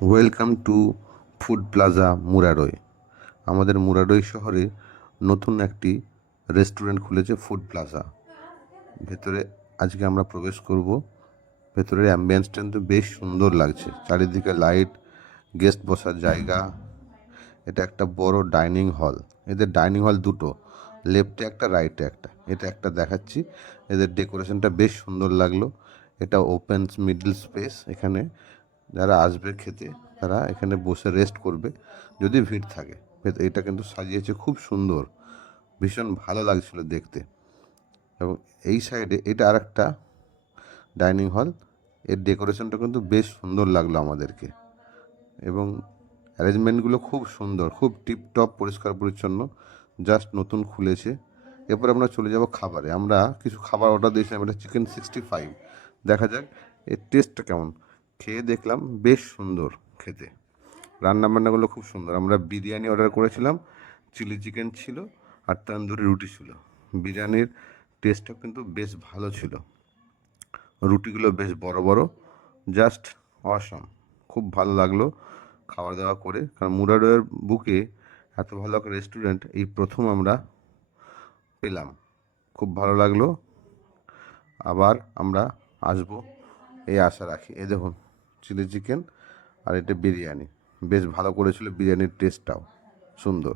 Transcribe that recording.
Welcome to food plaza Murarai. আমাদের মুরারই শহরে নতুন একটি রেস্টুরেন্ট খুলেছে ফুড প্লাজা। ভেতরে আজকে আমরা প্রবেশ করব। ভেতরের অ্যাম্বিয়েন্সটা কিন্তু বেশ সুন্দর লাগছে, চারিদিকে লাইট, গেস্ট বসার জায়গা। এটা একটা বড় ডাইনিং হল। এদের ডাইনিং হল দুটো, লেফটে একটা রাইটে একটা। এটা একটা দেখাচ্ছি। এদের ডেকোরেশনটা বেশ সুন্দর লাগলো। এটা ওপেন মিডল স্পেস। এখানে যারা আসবে খেতে তারা এখানে বসে রেস্ট করবে যদি ভিড় থাকে। এটা কিন্তু সাজিয়েছে খুব সুন্দর, ভীষণ ভালো লাগছিল দেখতে। এবং এই সাইডে এটা আর একটা ডাইনিং হল। এর ডেকোরেশনটা কিন্তু বেশ সুন্দর লাগলো আমাদেরকে, এবং অ্যারেঞ্জমেন্টগুলো খুব সুন্দর, খুব টিপটপ, পরিষ্কার পরিচ্ছন্ন। জাস্ট নতুন খুলেছে। এরপর আমরা চলে যাব খাবারে। আমরা কিছু খাবার অর্ডার দিয়েছিলাম। এটা চিকেন 65। দেখা যাক এর টেস্টটা কেমন। খেয়ে দেখলাম বেশ সুন্দর খেতে, রান্নাবান্নাগুলো খুব সুন্দর। আমরা বিরিয়ানি অর্ডার করেছিলাম, চিলি চিকেন ছিল আর তন্দুরি রুটি ছিল। বিরিয়ানির টেস্টটা কিন্তু বেশ ভালো ছিল, রুটিগুলো বেশ বড় বড়, জাস্ট অসম। খুব ভালো লাগলো খাওয়া দাওয়া করে, কারণ মুরারইয়ের বুকে এত ভালো একটা রেস্টুরেন্ট এই প্রথম আমরা পেলাম। খুব ভালো লাগলো, আবার আমরা আসবো এই আশা রাখি। এই দেখুন চিলি চিকেন আর এটা বিরিয়ানি, বেশ ভালো করেছিল, বিরিয়ানির টেস্টটাও সুন্দর।